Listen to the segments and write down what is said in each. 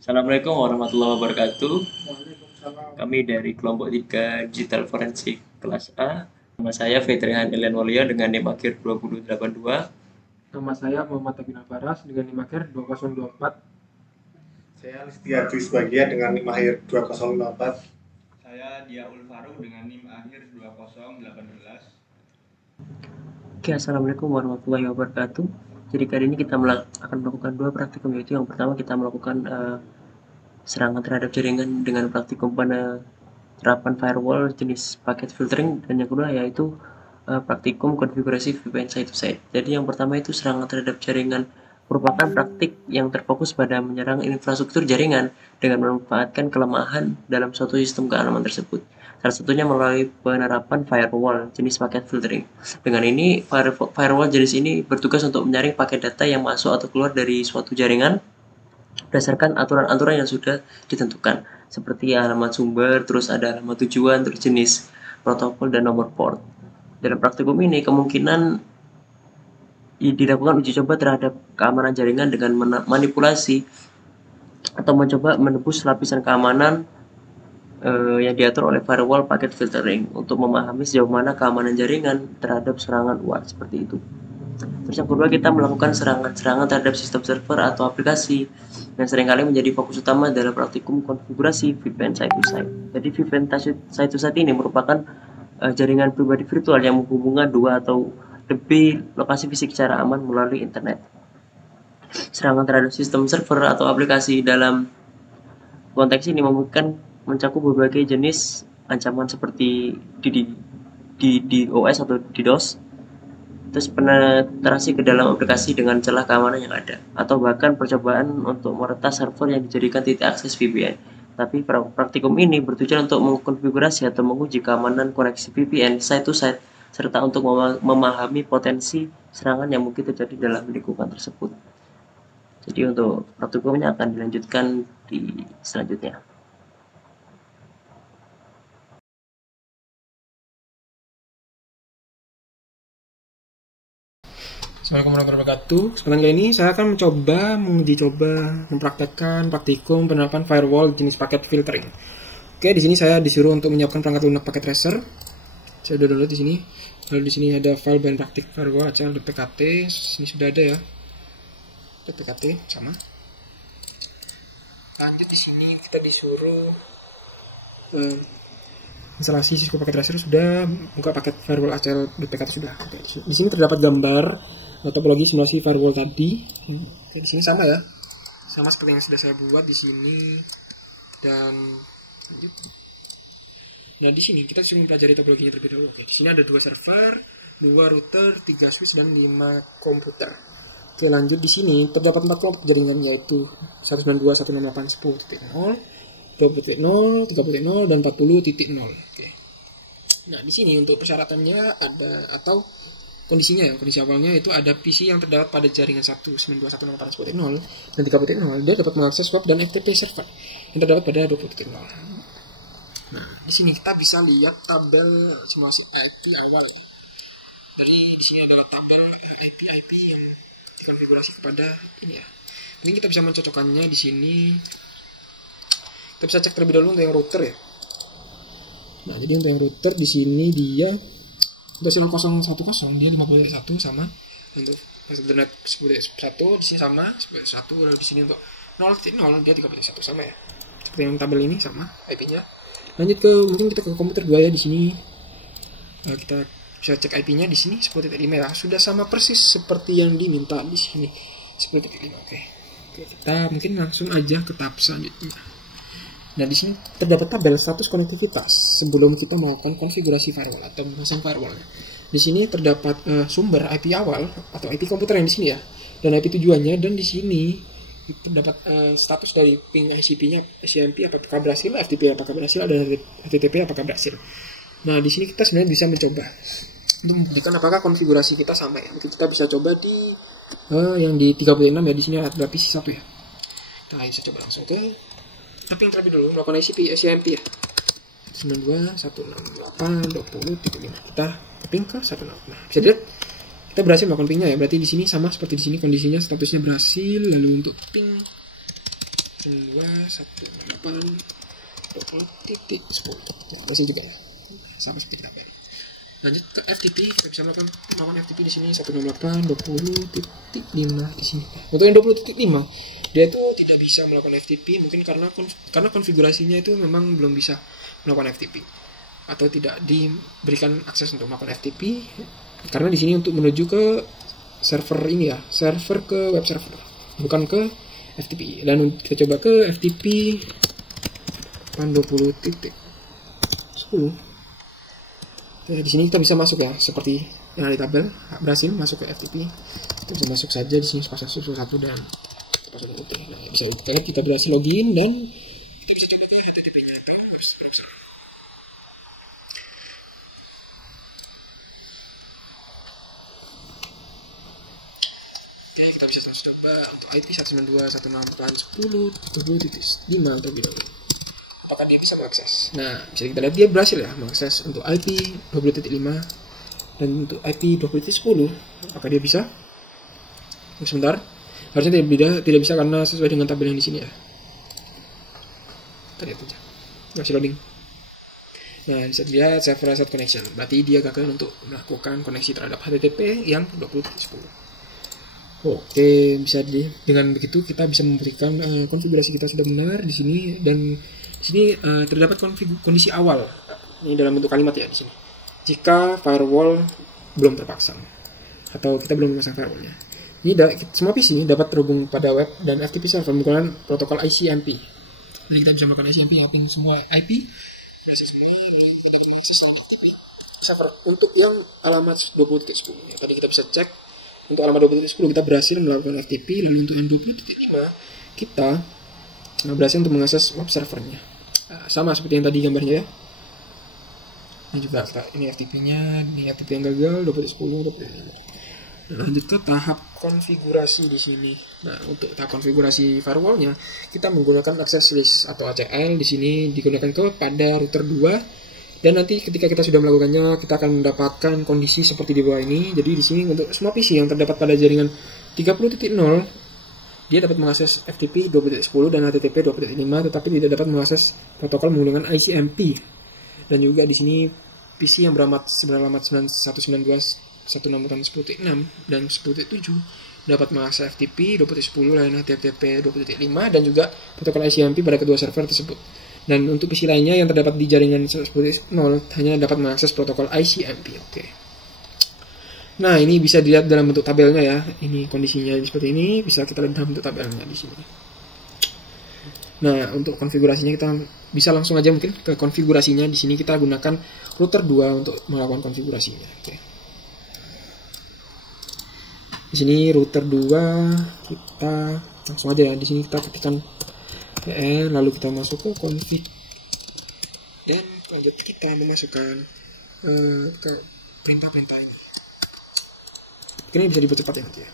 Assalamualaikum warahmatullahi wabarakatuh. Waalaikumsalam. Kami dari kelompok 3 Digital Forensik kelas A. Nama saya Fetrihan Elian Walia dengan NIM akhir 2082. Nama saya Muhammad Abina Baras dengan NIM akhir 2024. Saya Listia Dwi Sebagia dengan NIM akhir 2054. Saya Diaul Faruq dengan NIM akhir 2018. Oke, Assalamualaikum warahmatullahi wabarakatuh. Jadi kali ini kita akan melakukan dua praktikum, yaitu yang pertama kita melakukan serangan terhadap jaringan dengan praktikum penerapan firewall jenis paket filtering, dan yang kedua yaitu praktikum konfigurasi VPN site to site. Jadi yang pertama itu serangan terhadap jaringan merupakan praktik yang terfokus pada menyerang infrastruktur jaringan dengan memanfaatkan kelemahan dalam suatu sistem keamanan tersebut. Salah satunya melalui penerapan firewall jenis paket filtering. Dengan ini, firewall jenis ini bertugas untuk menyaring paket data yang masuk atau keluar dari suatu jaringan berdasarkan aturan-aturan yang sudah ditentukan, seperti alamat sumber, terus ada alamat tujuan, terus jenis protokol dan nomor port. Dalam praktikum ini kemungkinan dilakukan uji coba terhadap keamanan jaringan dengan manipulasi atau mencoba menembus lapisan keamanan yang diatur oleh firewall packet filtering untuk memahami sejauh mana keamanan jaringan terhadap serangan luar seperti itu. Terus yang kedua, kita melakukan serangan terhadap sistem server atau aplikasi yang seringkali menjadi fokus utama dalam praktikum konfigurasi VPN site to site. Jadi VPN site to site ini merupakan jaringan pribadi virtual yang menghubungkan dua atau lebih lokasi fisik secara aman melalui internet. Serangan terhadap sistem server atau aplikasi dalam konteks ini memungkinkan mencakup berbagai jenis ancaman seperti DDoS atau DDoS, terus penetrasi ke dalam aplikasi dengan celah keamanan yang ada, atau bahkan percobaan untuk meretas server yang dijadikan titik akses VPN. Tapi praktikum ini bertujuan untuk mengkonfigurasi atau menguji keamanan koneksi VPN site to site, serta untuk memahami potensi serangan yang mungkin terjadi dalam lingkungan tersebut. Jadi untuk praktikumnya akan dilanjutkan di selanjutnya. Assalamualaikum warahmatullahi wabarakatuh. Kesempatan kali ini saya akan menguji coba mempraktekkan praktikum penerapan firewall jenis paket filtering. Oke, di sini saya disuruh untuk menyiapkan perangkat lunak paket tracer. Saya udah download di sini. Lalu di sini ada file bahan praktik firewall acl.pkt. Sini sudah ada ya. .pkt sama. Lanjut di sini kita disuruh instalasi Cisco paket tracer sudah, buka paket firewall acl.pkt sudah. Oke, di sini terdapat gambar topologi simulasi firewall tadi. Oke, di sini sama ya, sama seperti yang sudah saya buat di sini. Dan lanjut. Nah, di sini kita sudah mempelajari topologinya terlebih dahulu. Oke, di sini ada 2 server, 2 router, 3 switch dan 5 komputer. Oke, lanjut di sini terdapat 4 kelompok jaringan, yaitu 192.168.10.0, 20.0, 30.0 dan 40.0. Oke. Nah, di sini untuk persyaratannya ada, atau kondisinya ya, kondisi awalnya itu ada PC yang terdapat pada jaringan 192.168.10.0 dan 30.0, dia dapat mengakses web dan FTP server yang terdapat pada 20.0. Nah, di sini kita bisa lihat tabel simulasi IP awal. Dari di sini adalah tabel IP yang dikonfigurasi kepada ini ya. Mungkin kita bisa mencocokkannya di sini. Kita bisa cek terlebih dahulu untuk yang router ya. Nah, jadi untuk yang router di sini dia untuk 0.010 dia 51 sama, untuk internet 10.1 di sini sama 10.1, lalu di sini untuk 0.0 dia 3.1 sama ya. Seperti yang tabel ini sama IP-nya. Lanjut ke mungkin kita ke komputer 2 ya. Di sini kita bisa cek IP-nya di sini 10.5 ya. Sudah sama persis seperti yang diminta di sini 10.5. Oke, kita mungkin langsung aja ke tahap selanjutnya. Nah, di sini terdapat tabel status konektivitas sebelum kita melakukan konfigurasi firewall atau memasang firewall. Di sini terdapat sumber IP awal atau IP komputer yang di sini ya, dan IP tujuannya, dan di sini terdapat status dari ping ICP-nya, SCMP apakah berhasil, FTP apakah berhasil, dan HTTP apakah berhasil. Nah, di sini kita sebenarnya bisa mencoba untuk membuktikan apakah konfigurasi kita sama ya. Mungkin kita bisa coba di yang di 36 ya, di sini ada PC 1 ya. Kita bisa coba langsung ke, tapi yang terlebih dulu melakukan ICP SCMP ya. 92.168.20.35. Kita ping ke 16. Nah, bisa dilihat kita berhasil melakukan pingnya ya. Berarti di sini sama seperti di sini, kondisinya statusnya berhasil. Lalu untuk ping 168.10. Ya, berhasil juga ya. Sama seperti kita. Lanjut ke FTP, kita bisa melakukan FTP di sini 168.20.5 di sini. Untuk yang 20.5, dia itu tidak bisa melakukan FTP mungkin karena konfigurasinya itu memang belum bisa melakukan FTP atau tidak diberikan akses untuk melakukan FTP karena di sini untuk menuju ke server ini ya, server ke web server, bukan ke FTP. Dan kita coba ke FTP 20.10. Di sini kita bisa masuk ya, seperti yang ada di tabel, berhasil masuk ke FTP. Kita bisa masuk saja di sini password 1 dan password OTP. Nah, bisa kita berhasil login dan kita bisa coba ke HTTP-nya atau web server. Oke, kita bisa langsung coba untuk IP 192.168.10.5 untuk video ini. Apakah dia bisa mengakses? Nah, bisa kita lihat dia berhasil ya mengakses untuk IP 20.5 dan untuk IP 20.10. Apakah dia bisa? Sebentar. Harusnya tidak bisa karena sesuai dengan tabel yang di sini ya. Kita lihat aja. Masih loading. Nah, bisa dilihat server reset connection. Berarti dia gagal untuk melakukan koneksi terhadap HTTP yang 20.10. Oke, dengan begitu kita bisa memberikan konfigurasi kita sudah benar di sini, dan di sini terdapat kondisi awal. Ini dalam bentuk kalimat ya di sini. Jika firewall belum terpasang atau kita belum memasang firewallnya. Ini semua PC dapat terhubung pada web dan FTP server menggunakan protokol ICMP. Jadi kita bisa melakukan ICMP, mapping semua IP, berhasil semua, lalu kita dapat mengakses FTP server untuk yang alamat 20.10. Tadi kita bisa cek untuk alamat 20.10 kita berhasil melakukan FTP, lalu untuk yang 20.5 kita berhasil untuk mengakses web servernya. Sama seperti yang tadi gambarnya ya. Ini juga ini FTP-nya, ini FTP yang gagal 20.10, 20.5. Lanjut ke tahap konfigurasi di sini. Nah, untuk tahap konfigurasi firewallnya kita menggunakan access list atau ACL. Di sini digunakan pada router 2. Dan nanti ketika kita sudah melakukannya, kita akan mendapatkan kondisi seperti di bawah ini. Jadi di sini untuk semua PC yang terdapat pada jaringan 30.0, dia dapat mengakses FTP 20.10 dan HTTP 20.5, tetapi tidak dapat mengakses protokol menggunakan ICMP. Dan juga di sini PC yang beralamat 192.168.10.6 dan 10.7 dapat mengakses FTP 20.10 dan HTTP 20.5 dan juga protokol ICMP pada kedua server tersebut. Dan untuk PC lainnya yang terdapat di jaringan 10.0 hanya dapat mengakses protokol ICMP. Oke. Nah, ini bisa dilihat dalam bentuk tabelnya ya. Ini kondisinya seperti ini, bisa kita lihat dalam bentuk tabelnya di sini. Nah, untuk konfigurasinya kita bisa langsung aja mungkin ke konfigurasinya. Di sini kita gunakan router 2 untuk melakukan konfigurasinya. Oke. Di sini router 2 kita langsung aja ya. Di sini kita ketikkan lalu kita masuk ke config dan lanjut kita memasukkan ke perintah-perintah ini. Ini bisa dibuat cepat ya nanti ya.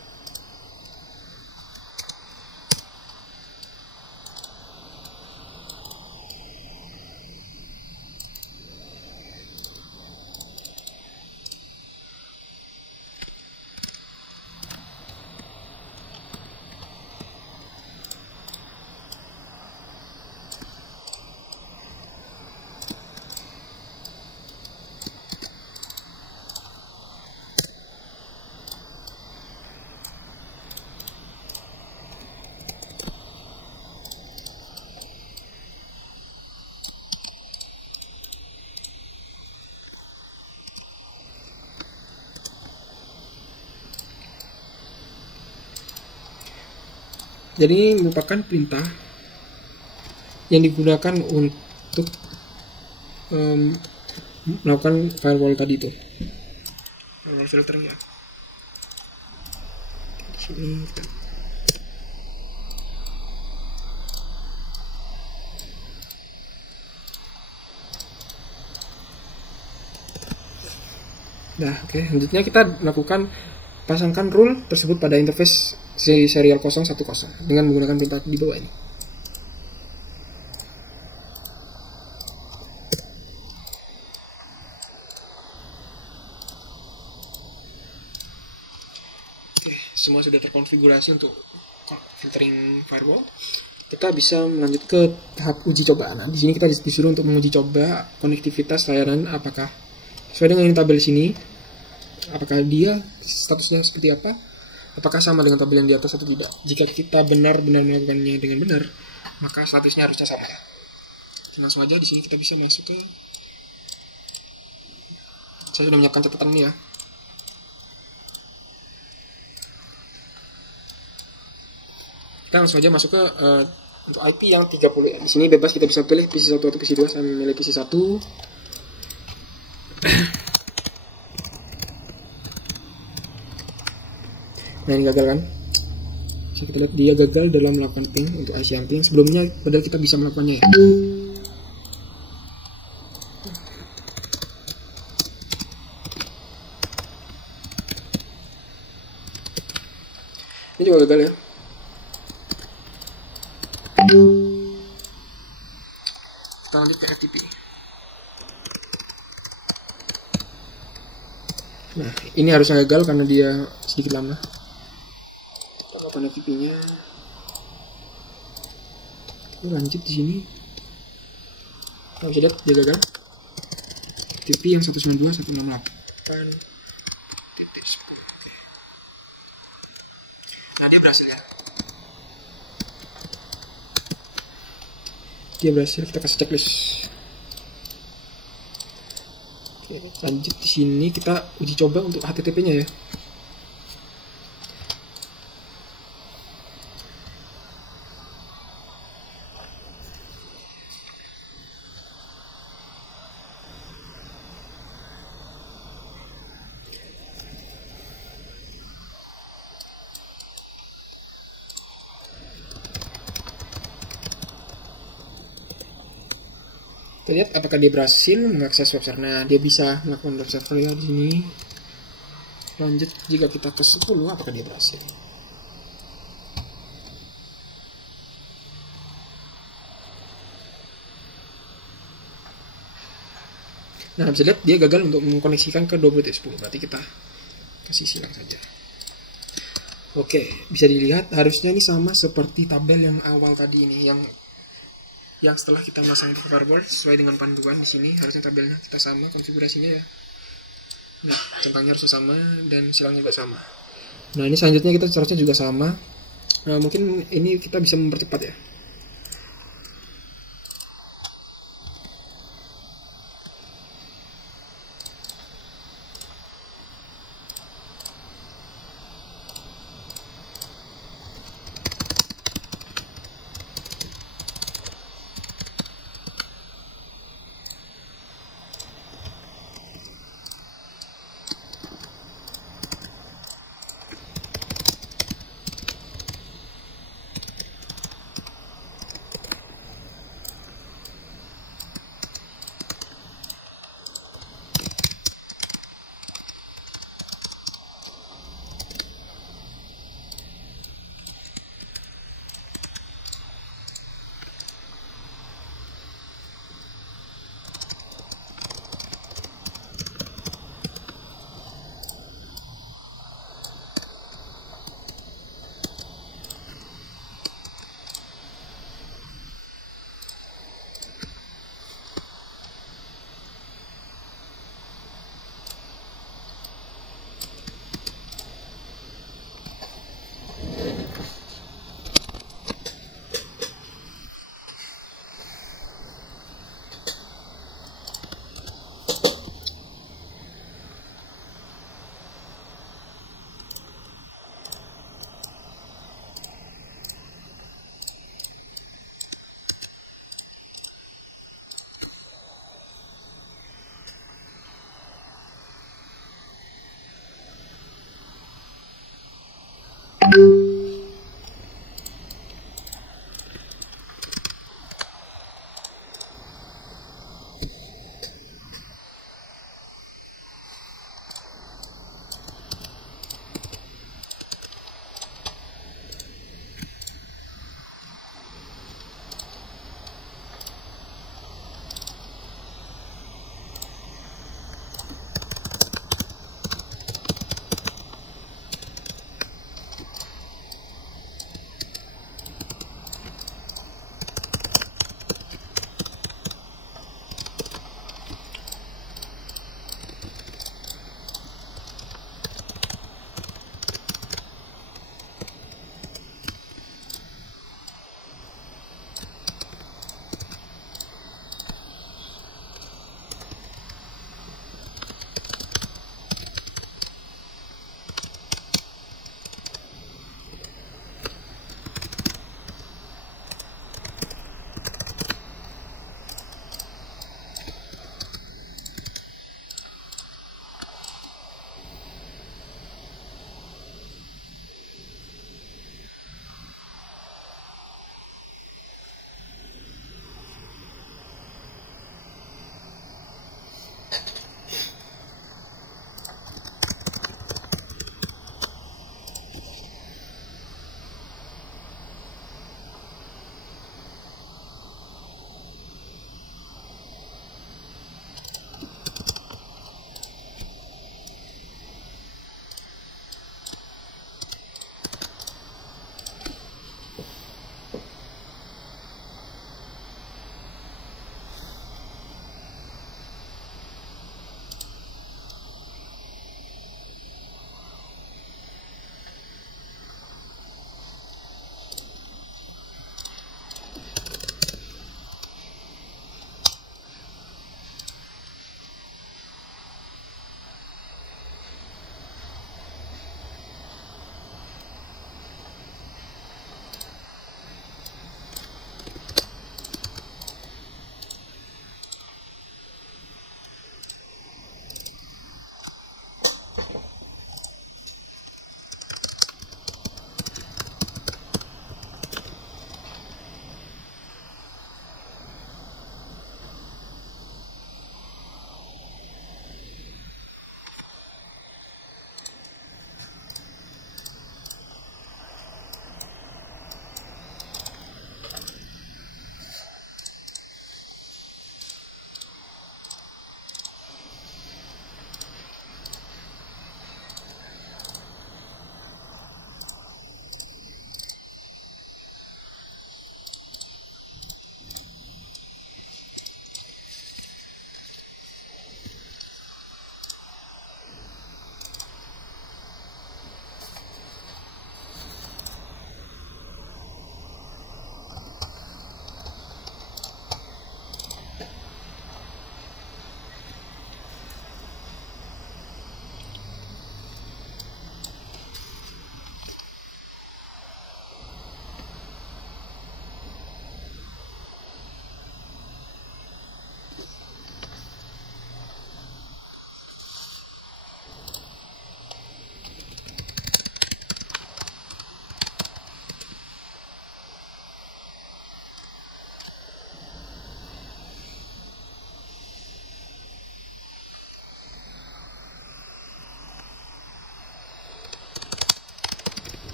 Jadi ini merupakan perintah yang digunakan untuk melakukan firewall tadi itu. Firewall filternya. Di sini. Nah, oke. Selanjutnya kita lakukan pasangkan rule tersebut pada interface serial 010 dengan menggunakan perintah di bawah ini. Oke, semua sudah terkonfigurasi untuk filtering firewall. kita bisa melanjut ke tahap uji coba. Nah, di sini kita disuruh untuk menguji coba konektivitas layanan apakah sesuai dengan yang tabel sini, apakah dia statusnya seperti apa, apakah sama dengan tabel yang di atas atau tidak. Jika kita benar-benar melakukannya dengan benar, maka statusnya harusnya sama. Langsung aja di sini kita bisa masuk ke, saya sudah menyiapkan catatan ini ya. Kita langsung aja masuk ke untuk IP yang 30. Di sini bebas kita bisa pilih PC 1 atau PC 2. Saya memilih PC 1. Nah, ini gagal kan? Bisa kita lihat dia gagal dalam melakukan ping untuk Asian ping. Sebelumnya padahal kita bisa melakukannya ya. Ini juga gagal ya. Kita lanjut ke FTP. Nah, ini harusnya gagal karena dia sedikit lama. Kita lakukan FTP-nya. Kita lanjut di sini. Kita bisa lihat dia gagal. FTP yang 192.168. Dia berhasil ya. Dia berhasil, kita kasih checklist. Oke, lanjut di sini kita uji coba untuk HTTP-nya ya. Kita lihat apakah dia berhasil mengakses web server. Nah, dia bisa melakukan web server ya di sini. Lanjut jika kita ke 10, apakah dia berhasil? Nah, bisa lihat dia gagal untuk mengkoneksikan ke 20.10. Berarti kita kasih silang saja. Oke, bisa dilihat harusnya ini sama seperti tabel yang awal tadi ini, yang setelah kita masang ke firewall sesuai dengan panduan di sini. Harusnya tabelnya kita sama konfigurasinya ya. Nah, centangnya harusnya sama dan silangnya juga sama. Nah, ini selanjutnya kita seharusnya juga sama. Nah, mungkin ini kita bisa mempercepat ya.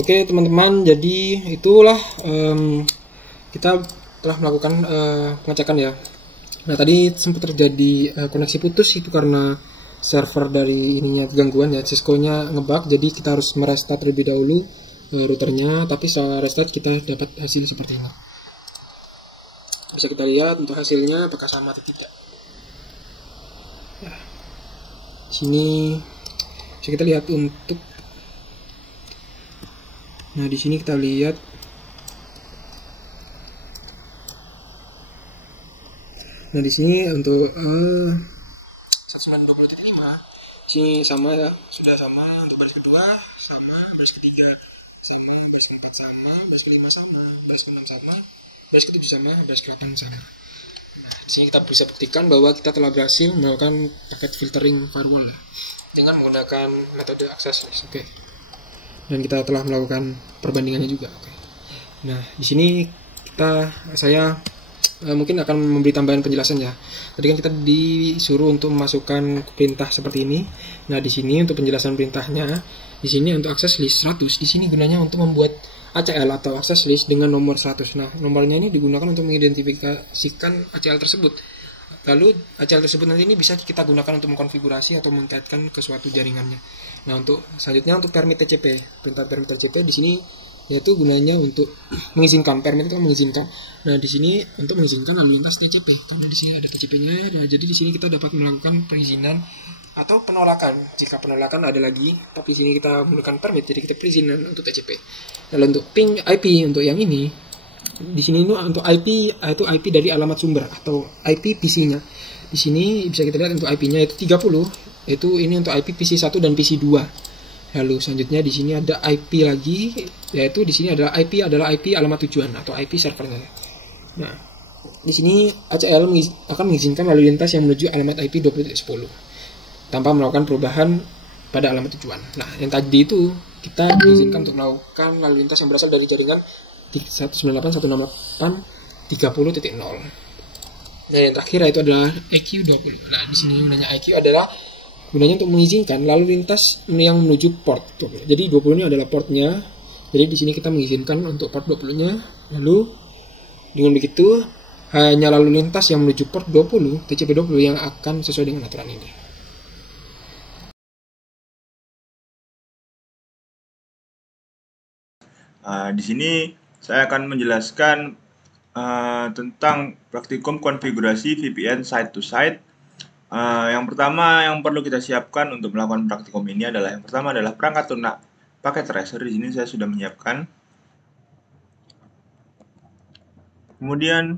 Oke teman-teman, jadi itulah kita telah melakukan pengecekan ya. Nah tadi sempat terjadi koneksi putus, itu karena server dari ininya gangguan ya, Cisco-nya ngebug, jadi kita harus merestart terlebih dahulu routernya. Tapi setelah restart kita dapat hasil seperti ini. Bisa kita lihat untuk hasilnya apakah sama atau tidak. Nah, sini bisa kita lihat untuk, nah di sini kita lihat nah di sini untuk 1920.5 sini sama ya, sudah sama untuk baris kedua, sama baris ketiga, sama baris keempat, sama baris kelima, sama baris keenam, sama baris ketujuh, sama baris ke-8 sama. Nah di sini kita bisa buktikan bahwa kita telah berhasil melakukan paket filtering firewall ya, dengan menggunakan metode access list. Oke. Dan kita telah melakukan perbandingannya juga. Oke. Nah di sini saya mungkin akan memberi tambahan penjelasan ya. Tadi kan kita disuruh untuk memasukkan perintah seperti ini. Nah, di sini untuk penjelasan perintahnya, di sini untuk access list 100, di sini gunanya untuk membuat ACL atau access list dengan nomor 100. Nah, nomornya ini digunakan untuk mengidentifikasikan ACL tersebut. Lalu ACL tersebut nanti ini bisa kita gunakan untuk mengkonfigurasi atau mengkaitkan ke suatu jaringannya. Nah, untuk selanjutnya untuk permit TCP. Perintah permit TCP di sini yaitu gunanya untuk mengizinkan, permit itu mengizinkan. Nah di sini untuk mengizinkan lalu lintas TCP, karena di sini ada TCP-nya. Nah, jadi di sini kita dapat melakukan perizinan atau penolakan. Jika penolakan ada lagi, tapi di sini kita menggunakan permit, jadi kita perizinan untuk TCP. Lalu untuk ping IP untuk yang ini, di sini itu untuk IP itu IP dari alamat sumber atau IP PC-nya. Di sini bisa kita lihat untuk IP-nya itu 30, itu ini untuk IP PC1 dan PC2. Lalu selanjutnya di sini ada IP lagi, yaitu di sini adalah IP alamat tujuan atau IP servernya. Nah, di sini ACL akan mengizinkan lalu lintas yang menuju alamat IP 20.10 tanpa melakukan perubahan pada alamat tujuan. Nah, yang tadi itu kita diizinkan untuk melakukan lalu lintas yang berasal dari jaringan 198.168.30.0. Nah, yang terakhir itu adalah EQ20. Nah, di sini gunanya EQ adalah gunanya untuk mengizinkan lalu lintas yang menuju port 20. Jadi 20 ini adalah portnya. Jadi di sini kita mengizinkan untuk port 20-nya. Lalu dengan begitu hanya lalu lintas yang menuju port 20, TCP 20 yang akan sesuai dengan aturan ini. Di sini saya akan menjelaskan tentang praktikum konfigurasi VPN site to site. Yang pertama yang perlu kita siapkan untuk melakukan praktikum ini adalah, yang pertama adalah perangkat lunak paket tracer. Di sini saya sudah menyiapkan. Kemudian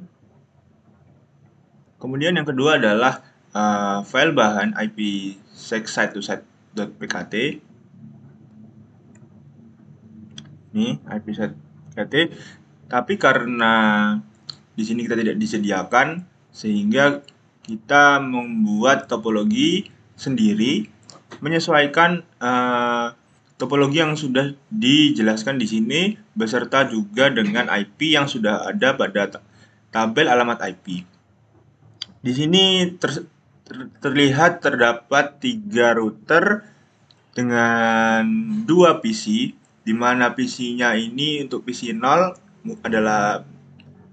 yang kedua adalah file bahan IPsec site-to-site.pkt. Ini IPsec.pkt. Tapi karena di sini kita tidak disediakan, sehingga kita membuat topologi sendiri menyesuaikan topologi yang sudah dijelaskan di sini beserta juga dengan IP yang sudah ada pada tabel alamat IP. Di sini terlihat terdapat 3 router dengan 2 PC, di mana PC-nya ini untuk PC 0 adalah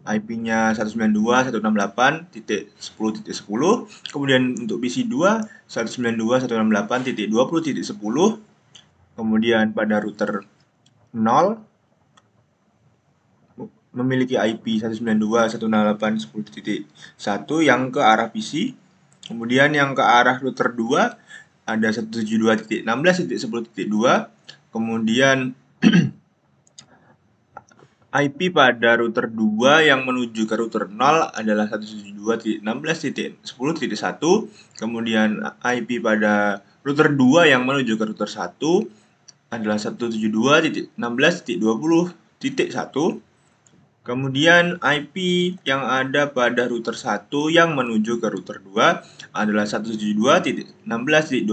IP-nya 192.168.10.10, kemudian untuk PC2 192.168.20.10, kemudian pada router 0 memiliki IP 192.168.10.1 yang ke arah PC, kemudian yang ke arah router 2 ada 172.16.10.2, kemudian IP pada router 2 yang menuju ke router 0 adalah 172.16.10.1, kemudian IP pada router 2 yang menuju ke router 1 adalah 172.16.20.1, kemudian IP yang ada pada router 1 yang menuju ke router 2 adalah 172.16.20.2,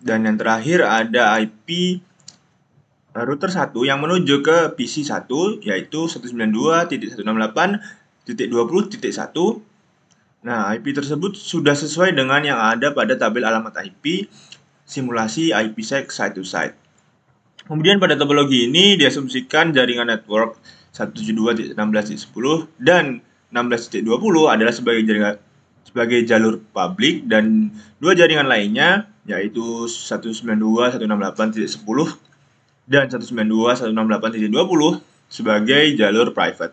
dan yang terakhir ada IP router 1 yang menuju ke PC 1 yaitu 192.168.20.1. Nah, IP tersebut sudah sesuai dengan yang ada pada tabel alamat IP simulasi IPsec site to site. Kemudian pada topologi ini diasumsikan jaringan network 172.16.10 dan 16.20 adalah sebagai jalur publik, dan dua jaringan lainnya yaitu 192.168.10 dan 192.168.20 sebagai jalur private.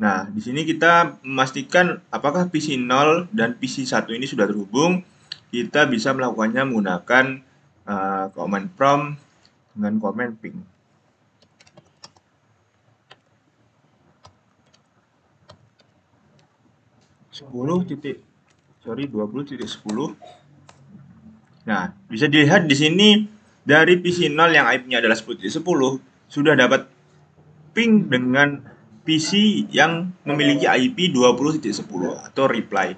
Nah, di sini kita memastikan apakah PC 0 dan PC 1 ini sudah terhubung. Kita bisa melakukannya menggunakan command prompt dengan command ping. Sepuluh titik, 20.10. Nah, bisa dilihat di sini dari PC 0 yang IP-nya adalah 10.10 sudah dapat ping dengan PC yang memiliki IP 20.10 atau reply.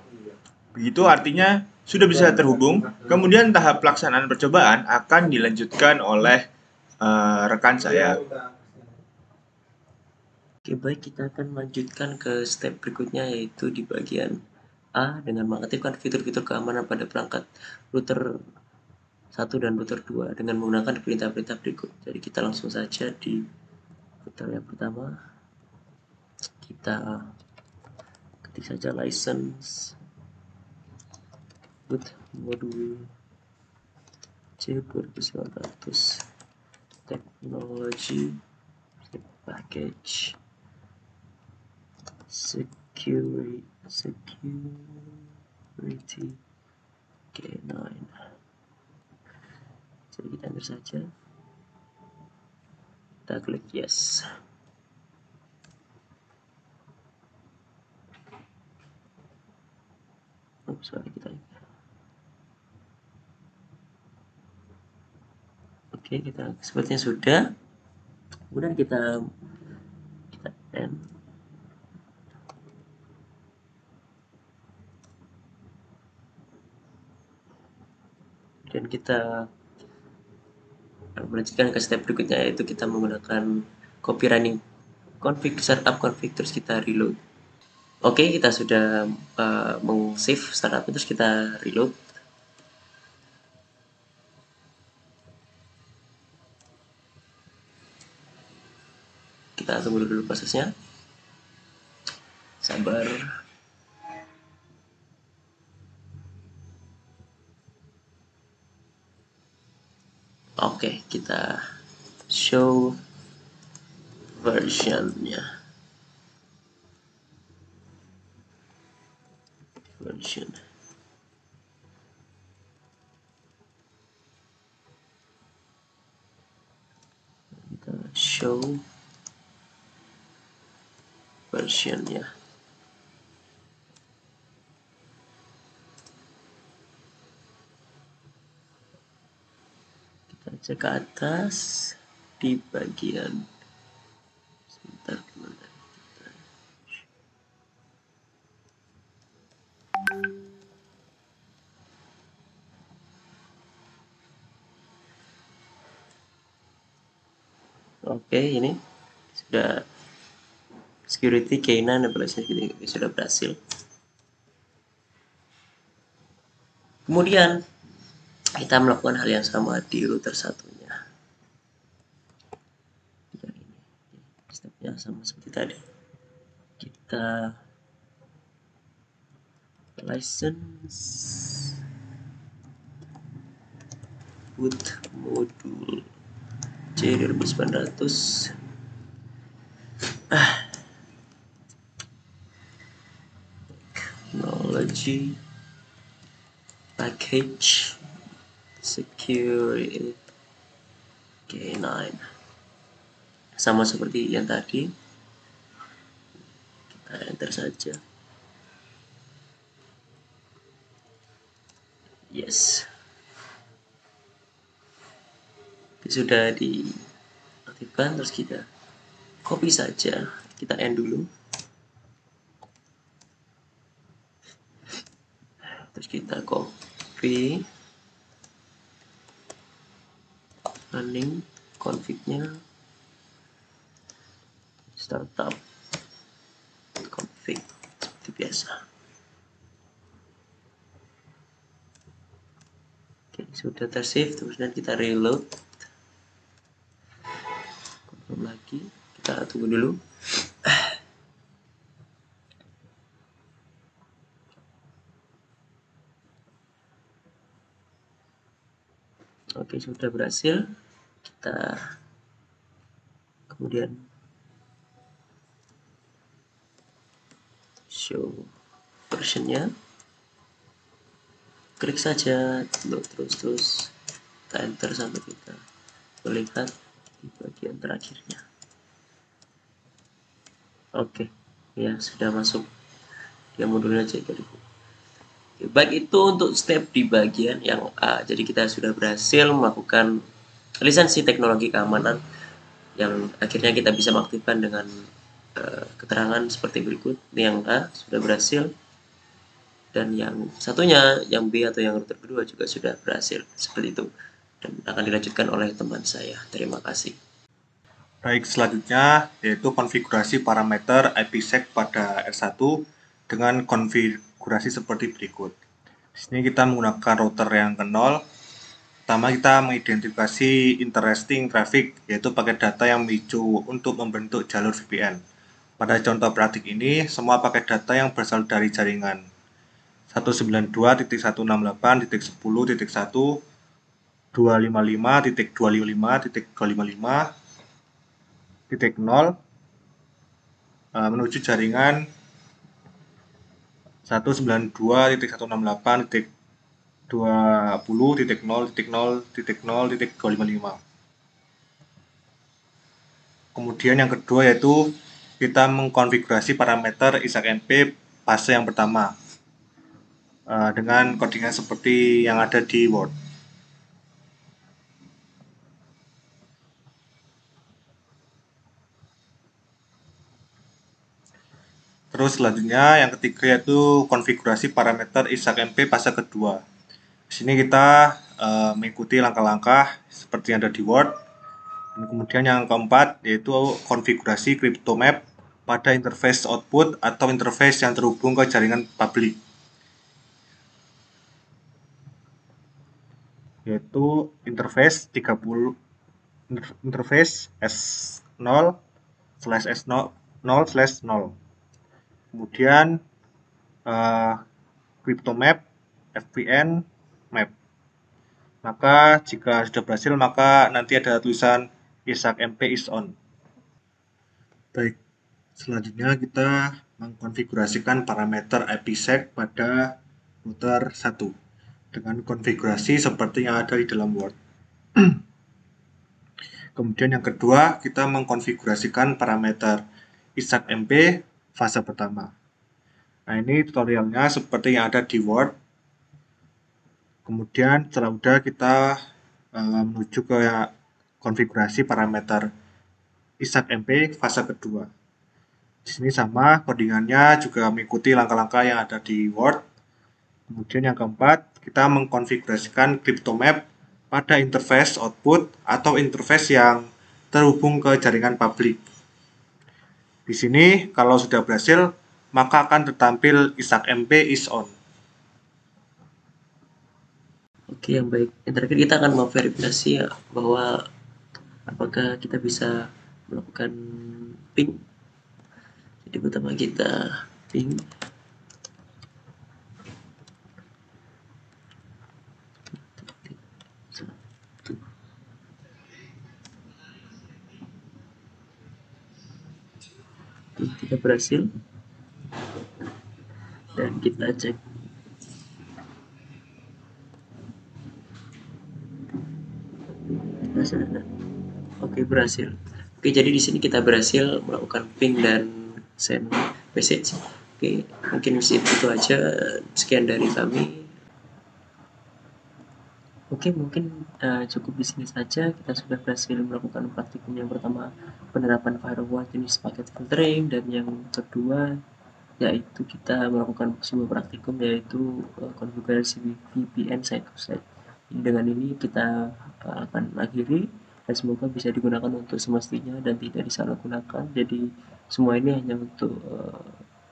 Begitu artinya sudah bisa terhubung. Kemudian tahap pelaksanaan percobaan akan dilanjutkan oleh rekan saya. Oke, baik, kita akan melanjutkan ke step berikutnya, yaitu di bagian A dengan mengaktifkan fitur-fitur keamanan pada perangkat router 1 dan router 2 dengan menggunakan perintah-perintah berikut. Jadi kita langsung saja di router yang pertama. Kita ketik saja license boot modul C2900 technology package security K9. Jadi kita enter saja, kita klik yes. Oke, kita sepertinya sudah. Kemudian kita end. Dan kita melanjutkan ke step berikutnya, yaitu kita menggunakan copy running config, startup config, terus kita reload. Oke, kita sudah meng-save startup, terus kita reload. Kita tunggu dulu prosesnya, sabar. Oke, kita show versionnya. Kita show versionnya. Kita cek ke atas di bagian sebentar. Oke, ini sudah security K9 sudah berhasil. Kemudian kita melakukan hal yang sama di router satunya. Stepnya sama seperti tadi. Kita license boot modul C2900 technology package security K9, sama seperti yang tadi. Kita enter saja, yes. Sudah diaktifkan, terus kita copy saja, kita end dulu, terus kita copy running config-nya, startup config seperti biasa. Oke, sudah tersave, kemudian kita reload. belum lagi, kita tunggu dulu. Oke, sudah berhasil. Kita kemudian show versionnya, klik saja terus kita enter sampai kita melihat di bagian terakhirnya. Oke, ya sudah masuk dia modulnya jadi. Baik, itu untuk step di bagian yang A. Jadi kita sudah berhasil melakukan lisensi teknologi keamanan yang akhirnya kita bisa mengaktifkan dengan keterangan seperti berikut. Yang A sudah berhasil, dan yang satunya, yang B atau yang router kedua juga sudah berhasil seperti itu, dan akan dilanjutkan oleh teman saya. Terima kasih. Baik, selanjutnya yaitu konfigurasi parameter IPsec pada R1 dengan konfigurasi seperti berikut. Di sini kita menggunakan router yang ke 0. Pertama, kita mengidentifikasi interesting traffic, yaitu paket data yang memicu untuk membentuk jalur VPN. Pada contoh praktik ini, semua paket data yang berasal dari jaringan 192.168.10.1, 255.255.255.0 menuju jaringan 192.168.20.0.0.0.255. Kemudian yang kedua yaitu kita mengkonfigurasi parameter ISAK-MP fase yang pertama dengan codingan seperti yang ada di Word. Terus selanjutnya yang ketiga yaitu konfigurasi parameter ISAK-MP fase kedua. Di sini kita mengikuti langkah-langkah seperti yang ada di Word. Dan kemudian yang keempat yaitu konfigurasi CryptoMap pada interface output atau interface yang terhubung ke jaringan publik, yaitu interface 30 interface S0/S0/0. Kemudian CryptoMap FPN map. Maka jika sudah berhasil, maka nanti ada tulisan ISAK-MP is on. Baik, selanjutnya kita mengkonfigurasikan parameter IPsec pada router 1 dengan konfigurasi seperti yang ada di dalam Word. Kemudian yang kedua, kita mengkonfigurasikan parameter ISAK-MP fase pertama. Nah, ini tutorialnya seperti yang ada di Word. Kemudian setelah udah kita menuju ke konfigurasi parameter ISAK-MP fase kedua. Di sini sama, codingannya juga mengikuti langkah-langkah yang ada di Word. Kemudian yang keempat, kita mengkonfigurasikan CryptoMap pada interface output atau interface yang terhubung ke jaringan publik. Di sini kalau sudah berhasil, maka akan tertampil ISAK-MP is on. Oke, yang baik. Yang terakhir kita akan memverifikasi ya, bahwa apakah kita bisa melakukan ping. Jadi pertama kita ping. Kita berhasil, dan kita cek. Oke, berhasil. Oke, jadi di sini kita berhasil melakukan ping dan send message. Oke, mungkin itu aja. Sekian dari kami. Oke, mungkin cukup di sini saja. Kita sudah berhasil melakukan praktikum yang pertama, penerapan firewall jenis paket filtering, dan yang kedua yaitu kita melakukan sebuah praktikum yaitu konfigurasi VPN site to site. Dengan ini kita akan akhiri, dan semoga bisa digunakan untuk semestinya dan tidak disalahgunakan. Jadi semua ini hanya untuk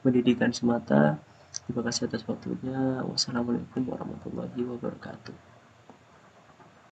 pendidikan semata. Terima kasih atas waktunya. Wassalamualaikum warahmatullahi wabarakatuh.